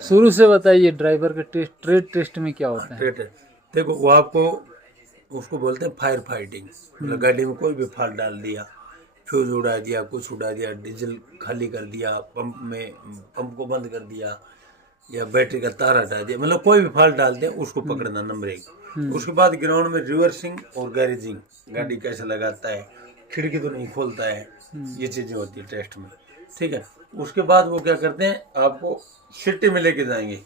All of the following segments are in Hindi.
शुरू से बताइए ड्राइवर के ट्रेड टेस्ट में क्या होता है। ट्रेड देखो, वो आपको उसको बोलते हैं फायर फाइटिंग। मतलब गाड़ी में कोई भी फाल्ट डाल दिया, फ्यूज उड़ा दिया, कुछ उड़ा दिया, डीजल खाली कर दिया, पंप को बंद कर दिया, या बैटरी का तार हटा दिया, मतलब कोई भी फाल्ट डालते हैं उसको पकड़ना नंबर 1। उसके बाद ग्राउंड में रिवर्सिंग और गैरेजिंग, गाड़ी कैसे लगाता है, खिड़की तो नहीं खोलता है, ये चीजें होती है टेस्ट में। ठीक है, उसके बाद वो क्या करते हैं, आपको सिटी में लेके जाएंगे,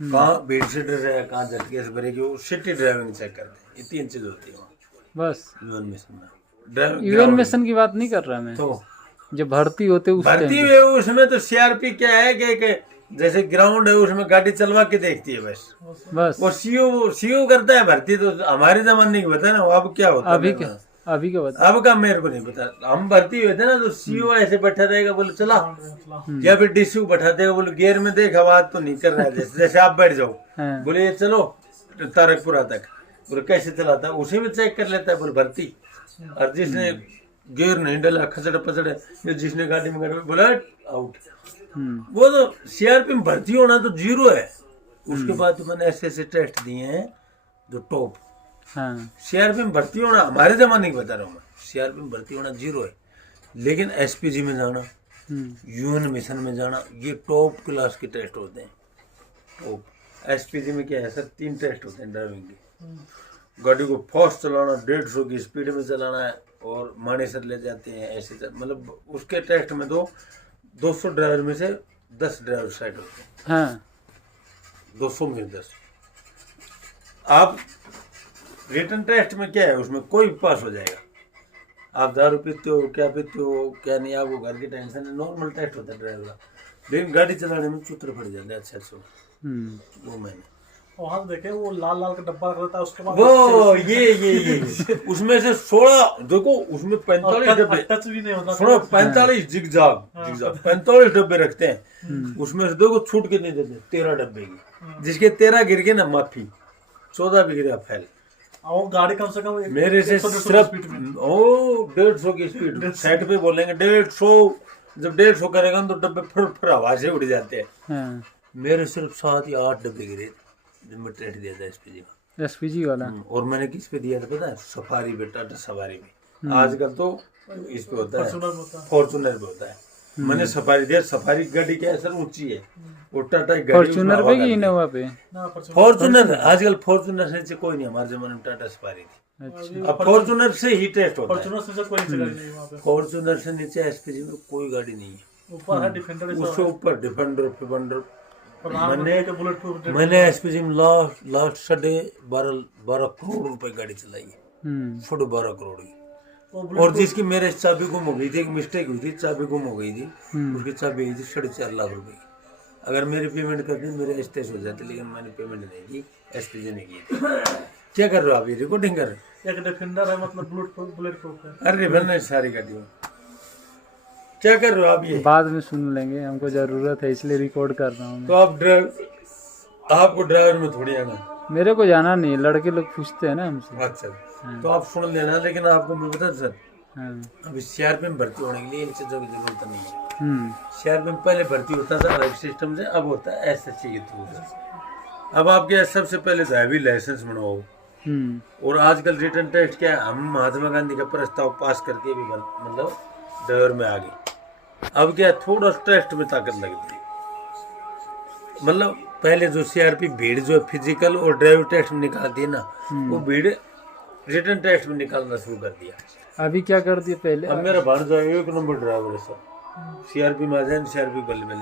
कहाँ बेड सीटर है, कहाँ झटके से भरेगी, वो सिटी ड्राइविंग चेक करते हैं। ये 3 चीज होती है वहाँ बस यूएन मिशन में। ड्राइविंग यूएन मिशन की बात नहीं कर रहा मैं, तो जब भर्ती होते उस भर्ती टाइम हुए उसमें तो सीआरपी क्या है कि जैसे ग्राउंड है उसमें गाड़ी चलवा के देखती है बस। बस वो सीयू करता है भर्ती, तो हमारे जमाने की बता ना, अब क्या होता अभी है क्या बता। अब का मेरे को नहीं पता। हम भर्ती हुए थे ना तो सीयू ऐसे बैठा रहेगा, बोले चला, या फिर डीसीयू बैठा देगा, बोले गियर में देख आवाज तो नहीं कर रहा है, जैसे आप बैठ जाओ, हाँ। बोले ये चलो तारकपुरा तक, बोले कैसे चलाता है, उसी में चेक कर लेता है, बोले भर्ती। और जिसने गियर नहीं डाला, खसड़े पसड़े, या जिसने गाड़ी में बोला आउट। वो तो सीआरपी में भर्ती होना तो 0 है। उसके बाद तो मैंने ऐसे टेस्ट दिए हैं जो टॉप। हाँ। सीआरपी में भर्ती होना हमारे जमाने की बता रहा हूँ मैं, सीआरपी में भर्ती होना 0 है। लेकिन एसपीजी में जाना, यूएन मिशन में जाना, ये टॉप क्लास के टेस्ट होते हैं। टॉप एसपीजी में क्या है सर, 3 टेस्ट होते हैं ड्राइविंग के। गाड़ी को फास्ट चलाना, 150 की स्पीड में चलाना है, और मानेसर ले जाते हैं ऐसे, मतलब उसके टेस्ट में 200 ड्राइवर में से 10 ड्राइवर साइड होते हैं। हाँ। 200 में से 10। आप रिटर्न टेस्ट में क्या है, उसमें कोई भी पास हो जाएगा। आप दारू पीते हो, क्या पीते हो, क्या नहीं, आपको घर की टेंशन है, नॉर्मल टेस्ट होता है ड्राइवर का। लेकिन गाड़ी चलाने में चुतर पड़ जाते हैं अच्छे। वो मैंने वहाँ देखे वो लाल लाल का डब्बा रहता है, उसके बाद वो ये उसमें से 16, देखो उसमें 45 डब्बे, टच भी नहीं होता, सुनो 45 जिगजाग 45 डब्बे रखते हैं। उसमें से देखो छूट के नहीं देते 13 डब्बे की, जिसके 13 गिर गए ना माफी, 14 भी गिरा फैल। वो गाड़ी कम से कम मेरे से सिर्फ 150 की स्पीड, साइड पे बोलेंगे 150, जब 150 करेगा तो डब्बे फिर हवा से उड़ जाते हैं। मेरे सिर्फ 7 या 8 डब्बे गिरे जब मैं टेस्ट दिया था एसपीजी का। एसपीजी वाला। और मैंने किस पे दिया था पता है, सफारी पे, टाटा सफारी में। आजकल तो इस पे होता है, फॉर्चूनर पे होता है। मैंने सफारी दिया, सफारी गाड़ी क्या है सर, ऊंची है, वो टाटा गाड़ी फॉर्चूनर पे कि इनोवा पे। फॉर्चूनर, आजकल फॉर्चूनर से कोई नहीं, हमारे जमाने में टाटा सफारी थी। अब फॉर्चूनर से ही टेस्ट होता है। फॉर्चूनर से नीचे एसपीजी में कोई गाड़ी नहीं है, ऊपर है डिफेंडर, उससे ऊपर डिफेंडर। मैंने एसपीजी में लास्ट 12.5 करोड़ रुपए गाड़ी चलाई है, 12.5 करोड़ की। और जिसकी मेरे चाबी गुम हो गई थी, एक मिस्टेक हुई थी, चाबी गुम हो गई थी, उसकी चाबी आई थी 4.5 लाख रुपए की। अगर मेरी पेमेंट कर दी मेरे स्टेज हो जाते, लेकिन मैंने पेमेंट नहीं की, एसपीजी ने की। क्या कर रहे हो आप, ये रिकॉर्डिंग कर रहे हो? एक डिफेंडर है, मतलब बुलेट प्रूफ है। अरे डिफेंडर सारी गाड़ियों, क्या कर रहे हो आप? ये बाद में सुन लेंगे, हमको जरूरत है इसलिए रिकॉर्ड कर रहा हूँ। तो आपको ड्राइवर में थोड़ी आना, मेरे को जाना नहीं, लड़के लोग पूछते हैं ना हमसे। अच्छा तो आप सुन लेना। लेकिन आपको मैं बता सर, अभी सीआरपी में भर्ती होने के लिए इन चीजों की जरूरत नहीं है। सीआरपी में पहले भर्ती होता था अलग सिस्टम से, अब होता है एसएससी के थ्रू से। अब आपके सबसे पहले तो हैवी लाइसेंस बनवाओ, और आजकल रिटर्न टेस्ट क्या है, हम महात्मा गांधी का प्रस्ताव पास करके भी मतलब ड्राइवर में आ गए। अब क्या थोड़ा टेस्ट में ताकत लगती है, मतलब पहले जो सीआरपी भीड़ जो फिजिकल और ड्राइवर टेस्ट में निकालती है ना, वो भीड़ रिटर्न टेस्ट में निकालना शुरू कर दिया। अभी क्या कर दिया पहले? अब मेरा भांजा 1 नंबर ड्राइवर है सर, सीआरपी में आ जाए, सीआरपी बल्ले,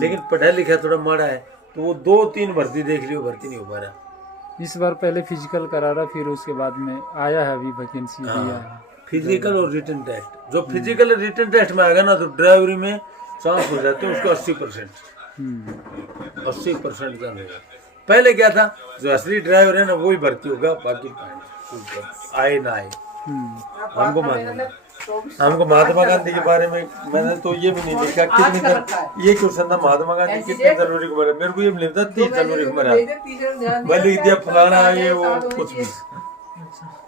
लेकिन पढ़ा लिखा थोड़ा माड़ा है, तो वो 2-3 भर्ती देख लियो, भर्ती नहीं हो पा रहा। इस बार पहले फिजिकल करा रहा, फिर उसके बाद में आया है अभी वैकेंसी दिया है। फिजिकल और रिटन टेस्ट, जो फिजिकल रिटन टेस्ट में आएगा ना, तो ड्राइवरी में चांस हो जाते हैं उसको 80%। 80% चांस होगा। पहले क्या था, जो असली ड्राइवर है ना वही भर्ती होगा, बाकी आए ना आए। हमको महात्मा गांधी के बारे में मैंने तो ये भी नहीं लिखा कितनी, ये क्वेश्चन था महात्मा गांधी कितने जनवरी को मरे, मेरे को ये भी लिखता 30 जनवरी को मरा, मैं लिख दिया फलाना ये वो कुछ भी।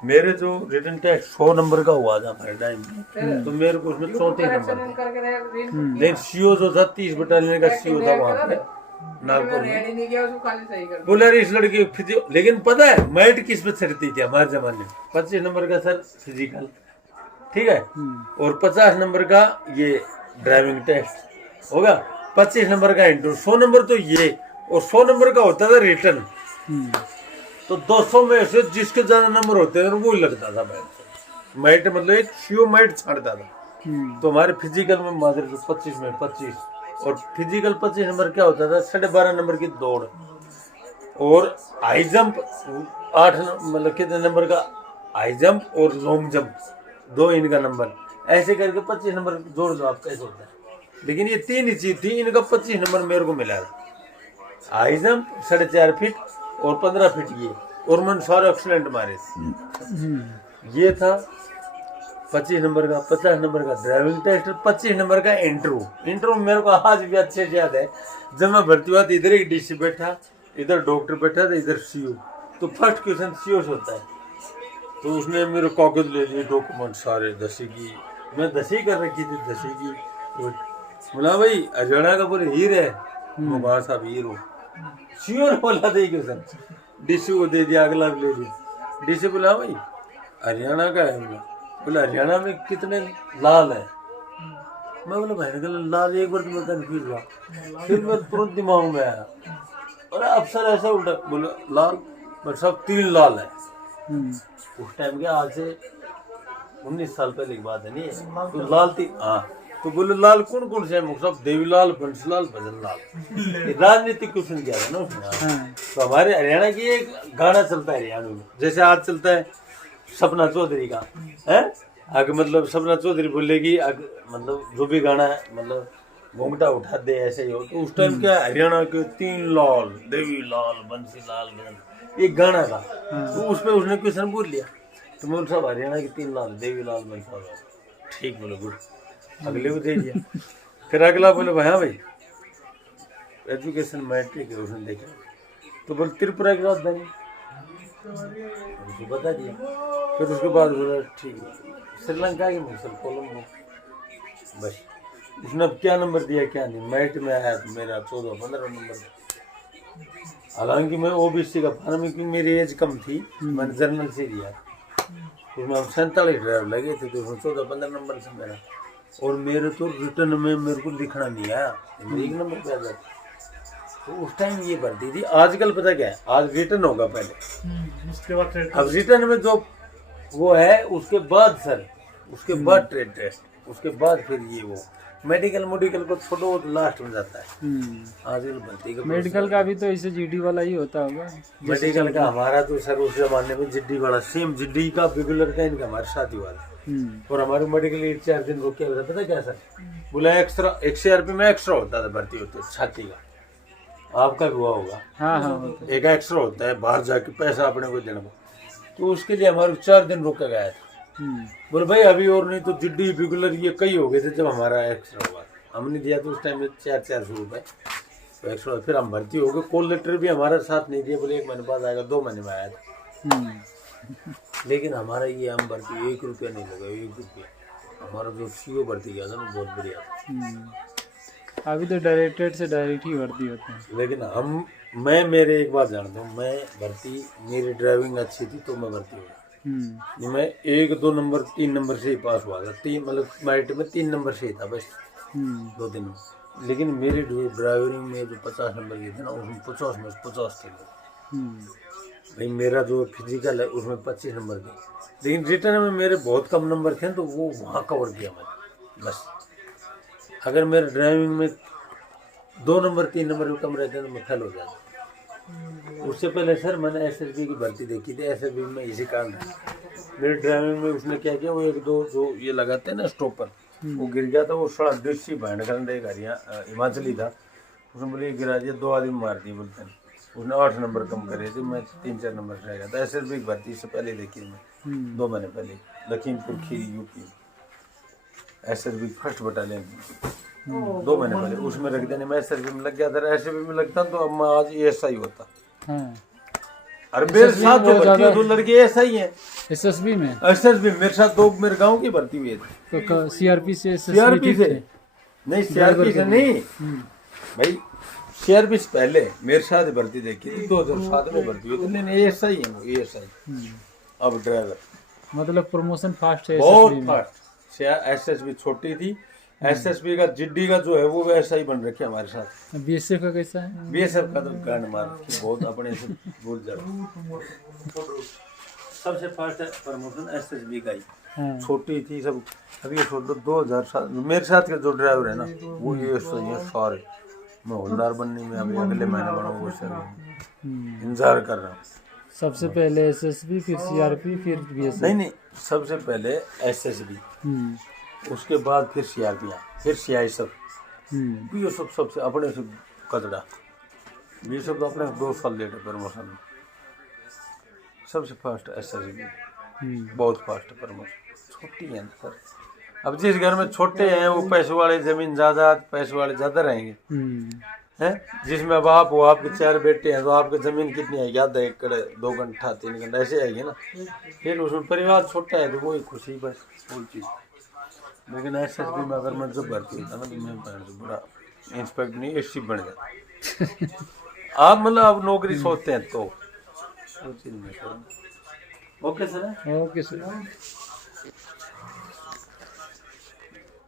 मेरे जो रिटन टेस्ट 100 नंबर का हुआ था हमारे टाइम में, तो मेरे को उसमें 34 नंबर थे। लेकिन सीओ जो था 30 बटालियन का सीओ था वहाँ पे, नागपुर में। बोला अरे इस लड़की फिजियो, लेकिन पता है मेरिट किस पे चढ़ती थी हमारे जमाने में? 25 नंबर का सर फिजिकल, ठीक है, और 50 नंबर का ये ड्राइविंग टेस्ट होगा, 25 नंबर का इंटरव्यू, 100 नंबर तो ये, और 100 नंबर का होता था रिटर्न। तो 200 में से जिसके ज्यादा नंबर होते थे वो लगता था मेरिट, मतलब एक सीओ मेरिट छाड़ता था। तो हमारे फिजिकल में मात्र 25 में 25, और फिजिकल 25 नंबर क्या होता था, 12.5 नंबर की दौड़, और हाई जंप 8 मतलब कितने नंबर का हाई जंप और लॉन्ग जंप, 2 इनका नंबर, ऐसे करके 25 नंबर जोड़ दो आप कैसे होता है। लेकिन ये 3 ही चीज थी, इनका 25 नंबर मेरे को मिला था, हाई जंप 4.5 फीट और 15 फीट ये, और मैंने सारे एक्सीलेंट मारे थे। ये था 25 नंबर का, 50 नंबर का ड्राइविंग टेस्ट, 25 नंबर का इंटरव्यू मेरे को आज भी अच्छे से याद है। जब मैं भर्ती हुआ तो इधर एक डीसी बैठा, इधर डॉक्टर बैठा था, इधर सीओ। तो फर्स्ट क्वेश्चन सीओ से होता है, तो उसने मेरे कागज ले लिए, डॉक्यूमेंट सारे, 10वीं की मैं 10वीं कर रखी थी, 10वीं की। तो बोला भाई हरियाणा का पूरे हीर है, मुबार साहब हीर हो। सीओ ने बोला था क्वेश्चन, डीसी को दे दिया, अगला भी ले लिया। डीसी बोला भाई हरियाणा का है, बोला हरियाणा में कितने लाल है? मैं बोला भाई लाल, एक बार तो मैं कंफ्यूज हुआ, फिर मैं तुरंत दिमाग में आया, अरे अफसर ऐसा उल्टा बोला लाल, बट सब 3 लाल है। उस टाइम के आज से 19 साल पहले की बात है, नहीं है तो लाल थी। हाँ, तो बोले लाल कौन कौन से है? सब देवीलाल, बंसीलाल, भजनलाल। राजनीतिक क्वेश्चन किया था ना उसने। तो हमारे हरियाणा की एक गाना चलता है हरियाणा में, जैसे आज चलता है सपना चौधरी का है, आगे मतलब सपना चौधरी बोलेगी, मतलब जो भी गाना है, मतलब घूंघटा उठा दे, ऐसे ही हो। तो उस टाइम क्या हरियाणा के 3 लाल, देवीलाल, बंसीलाल, एक गाना था, तो उसमें उसने क्वेश्चन पूछ लिया। तो मैं साहब हरियाणा के 3 लाल, देवीलाल, बंसीलाल, ठीक बोले, गुड, अगले को दे दिया। फिर अगला बोले भाई हाँ भाई एजुकेशन मैट्रिक है, उसने देखा, तो बोले त्रिपुरा की राजधानी, उसको बता दिया। फिर उसके बाद बोला ठीक है, श्रीलंका की मुसल कोलंबो, बस। उसने अब क्या नंबर दिया क्या नहीं, मेरिट में आया तो मेरा 14-15 नंबर। हालांकि मैं ओबीसी का फॉर्म में, क्योंकि मेरी एज कम थी, मैंने जर्नल से दिया, उसमें हम 47 ड्राइवर लगे थे, तो उसमें 14-15 नंबर से मेरा। और मेरे तो रिटर्न में मेरे को लिखना नहीं आया, मेरे 1 नंबर पे आ जाता। तो उस टाइम ये भर्ती थी। आजकल पता क्या है, आज रिटर्न होगा पहले, उसके बाद अब रिटर्न में जो वो है उसके बाद सर, उसके बाद ट्रेड टेस्ट, उसके बाद फिर ये वो मेडिकल को छोड़ो तो लास्ट में जाता है। आजकल भर्ती का मेडिकल का भी तो इसे जीडी वाला ही होता होगा। मेडिकल का हमारा तो सर उस जमाने में जिड्डी वाला, सेम जिड्डी का बिगुलर का इनका हमारे साथ ही वाला। और हमारे मेडिकल 4 दिन रुके हुए थे, पता क्या सर, बोला एक्स्ट्रा 100 रुपये में एक्स्ट्रा होता था भर्ती होते छाती का, आपका भी हुआ होगा। हाँ, एक एक्स्ट्रा होता है बाहर जाके पैसा अपने को देना, तो उसके लिए हमारे 4 दिन रुके गया था। बोले भाई अभी और नहीं तो जिड्डी बिगुलर ये कई हो गए थे जब हमारा एक्स्ट्रा हुआ, हमने दिया तो उस टाइम में 400 रुपये तो एक्स्ट्रा। फिर हम भर्ती हो गए, कॉल लेटर भी हमारा साथ नहीं दिया, बोले 1 महीने बाद आएगा, 2 महीने में आया था। लेकिन हमारा ये हम भर्ती 1 रुपया नहीं लगा, 1 रुपया। हमारा जो सीओ भर्ती किया था ना बहुत बढ़िया था। अभी तो डायरेक्टेड से डायरेक्ट ही भर्ती होते हैं। लेकिन मैं मेरे एक बात जानता हूँ, मैं भर्ती, मेरी ड्राइविंग अच्छी थी तो मैं भर्ती हुआ। मैं 1-2 नंबर 3 नंबर से ही पास हुआ था, 3 मतलब मेरिट में 3 नंबर से ही था बस, 2 दिन में। लेकिन मेरी ड्राइविंग में जो 50 नंबर की थे ना, उसमें 50 में 50 थे भाई। मेरा जो फिजिकल है उसमें 25 नंबर थे, लेकिन रिटर्न में मेरे बहुत कम नंबर थे, तो वो वहाँ कवर किया मैंने बस। अगर मेरे ड्राइविंग में 2 नंबर 3 नंबर भी कम रहते तो मैं फेल हो जाता। उससे पहले सर मैंने एसएसबी की भर्ती देखी थी, एसएसबी में इसी कारण मेरे ड्राइविंग में उसने क्या किया, वो 1-2 जो ये लगाते हैं ना स्टॉपर, वो गिर गया था, वो सड़ा देसी बैंड हिमाचली था, उसने बोले गिरा दिया, 2 आदमी मार दिए बोलते हैं। उसने 8 नंबर कम करे थे, मैं 3-4 नंबर रह गया था। एसएसबी की भर्ती से पहले देखी मैं 2 महीने पहले, Lakhimpur Kheri UP, SSB first battalion 2 महीने पहले उसमें रख देने में एसएसबी में लग गया था। एसएसबी में लगता तो अब मैं आज एएसआई होता। अरे मेरे साथ जो भर्ती हुए 2 लड़के एएसआई हैं एसएसबी में, एसएसबी मेरे साथ 2 मेरे गांव की भर्ती हुई थी। तो सीआरपी से सीआरपी से नहीं, सीआरपी से नहीं भाई, सीआरपी से पहले मेरे साथ भर्ती देखी थी 2007 में भर्ती हुई थी, लेकिन एएसआई है वो एएसआई अब ड्राइवर मतलब प्रमोशन फास्ट है बहुत SSB में। फास्ट। एसएसबी छोटी थी, एसएसबी का जिड्डी का जो है वो वैसा ही बन रखे हमारे साथ। BSF का कैसा है? बीएसएफ का तो गांड मार रखी, बहुत अपने से भूल जाओ। सबसे फास्ट है प्रमोशन एसएसबी का ही। हाँ। छोटी थी सब। अभी ये छोड़ दो 2007 मेरे साथ के जो ड्राइवर है ना वो ये सही है सारे। मैं हवलदार बनने में अभी अगले महीने बनाऊंगा, उससे इंतजार कर रहा हूँ। सबसे पहले SSB, फिर CRP, फिर BSF। नहीं, सबसे पहले एसएसबी, उसके बाद फिर सीआरपी, फिर सीआईएसएफ, ये सब सबसे अपने से कचड़ा। ये सब तो अपने 2 साल लेट है प्रमोशन में। सबसे फास्ट एसएसबी, बहुत फास्ट है प्रमोशन। छोटी है ना सर। अब जिस घर में छोटे हैं वो पैसे वाले, जमीन जायदाद पैसे वाले ज्यादा रहेंगे हैं। जिसमें अब आप हो, आपके 4 बेटे हैं तो आपकी जमीन कितनी है? आधा एकड़, 2 घंटा, 3 घंटा ऐसे आएगी ना। फिर उसमें परिवार छोटा है तो वही खुशी बस वो चीज़। लेकिन एसएसबी में अगर मैं जब भर्ती होता ना तो मैं बड़ा इंस्पेक्टर नहीं एससी बन गया। आप मतलब आप नौकरी सोचते हैं तो वो चीज़ में। Okay sir. Okay sir.